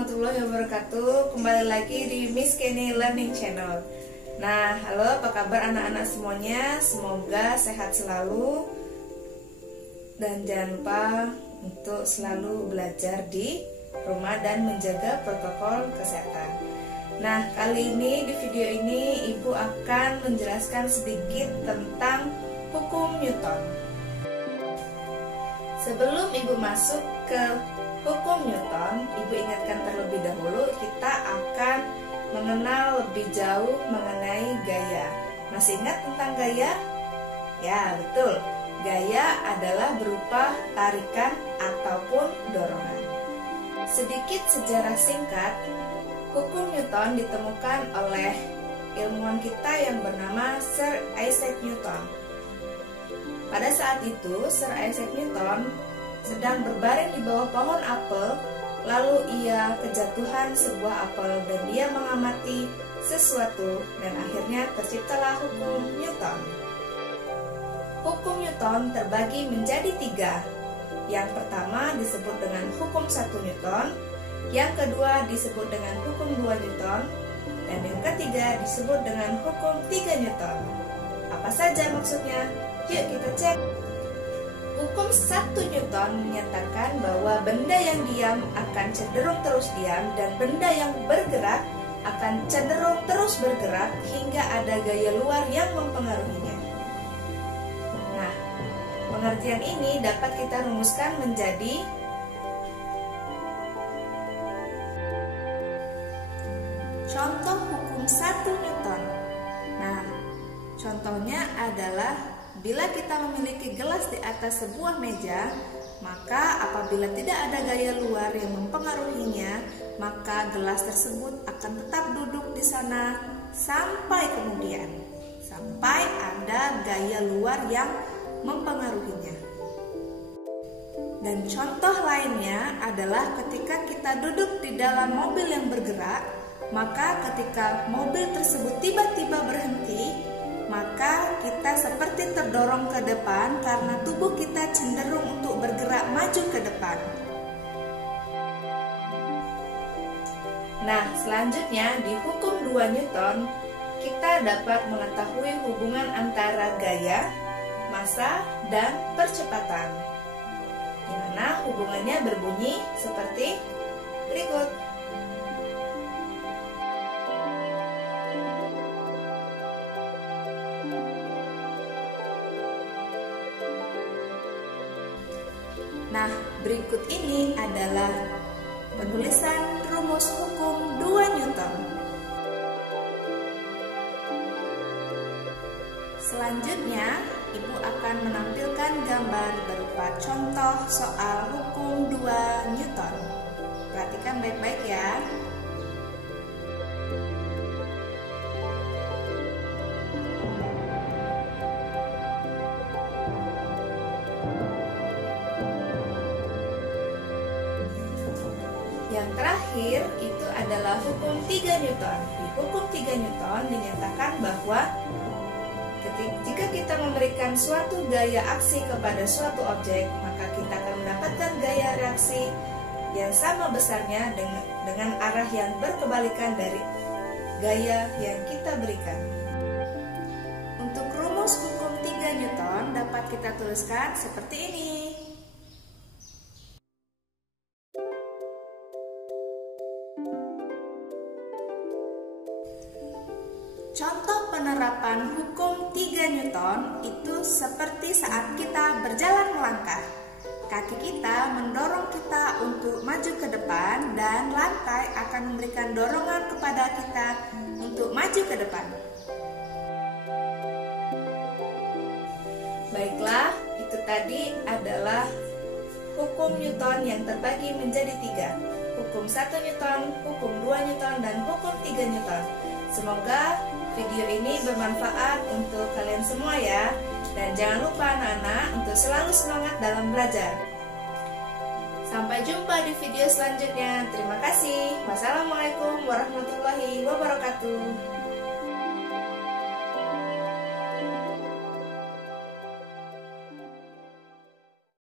warahmatullahi wabarakatuh. Kembali lagi di Miss Kenny Learning Channel. Nah, halo, apa kabar anak-anak semuanya? Semoga sehat selalu. Dan jangan lupa untuk selalu belajar di rumah dan menjaga protokol kesehatan. Nah, kali ini di video ini Ibu akan menjelaskan sedikit tentang hukum Newton. Sebelum Ibu masuk ke hukum Newton, Ibu ingatkan terlebih dahulu kita akan mengenal lebih jauh mengenai gaya. Masih ingat tentang gaya? Ya, betul. Gaya adalah berupa tarikan ataupun dorongan. Sedikit sejarah singkat, hukum Newton ditemukan oleh ilmuwan kita yang bernama Sir Isaac Newton. Pada saat itu, Sir Isaac Newton sedang berbaring di bawah pohon apel, lalu ia kejatuhan sebuah apel dan dia mengamati sesuatu dan akhirnya terciptalah hukum Newton. Hukum Newton terbagi menjadi 3. Yang pertama disebut dengan hukum 1 Newton, yang kedua disebut dengan hukum 2 Newton, dan yang ketiga disebut dengan hukum 3 Newton. Apa saja maksudnya? Yuk kita cek. Hukum 1 Newton menyatakan bahwa benda yang diam akan cenderung terus diam dan benda yang bergerak akan cenderung terus bergerak hingga ada gaya luar yang mempengaruhinya. Nah, pengertian ini dapat kita rumuskan menjadi contoh hukum 1 Newton. Nah, contohnya adalah bila kita memiliki gelas di atas sebuah meja, maka apabila tidak ada gaya luar yang mempengaruhinya, maka gelas tersebut akan tetap duduk di sana sampai kemudian, sampai ada gaya luar yang mempengaruhinya. Dan contoh lainnya adalah ketika kita duduk di dalam mobil yang bergerak, maka ketika mobil tersebut tiba-tiba berhenti, maka kita seperti terdorong ke depan karena tubuh kita cenderung untuk bergerak maju ke depan. Nah, selanjutnya di hukum 2 Newton, kita dapat mengetahui hubungan antara gaya, massa, dan percepatan. Di mana hubungannya berbunyi seperti berikut. Nah, berikut ini adalah penulisan rumus hukum 2 Newton. Selanjutnya, Ibu akan menampilkan gambar berupa contoh soal hukum 2 Newton. Perhatikan baik-baik ya. Yang terakhir itu adalah hukum 3 Newton. Di hukum 3 Newton dinyatakan bahwa jika kita memberikan suatu gaya aksi kepada suatu objek, maka kita akan mendapatkan gaya reaksi yang sama besarnya dengan arah yang berkebalikan dari gaya yang kita berikan. Untuk rumus hukum 3 Newton dapat kita tuliskan seperti ini. Contoh penerapan hukum 3 Newton itu seperti saat kita berjalan melangkah. Kaki kita mendorong kita untuk maju ke depan dan lantai akan memberikan dorongan kepada kita untuk maju ke depan. Baiklah, itu tadi adalah hukum Newton yang terbagi menjadi 3. Hukum 1 Newton, hukum 2 Newton, dan hukum 3 Newton. Semoga video ini bermanfaat untuk kalian semua ya. Dan jangan lupa anak-anak untuk selalu semangat dalam belajar. Sampai jumpa di video selanjutnya. Terima kasih. Wassalamualaikum warahmatullahi wabarakatuh.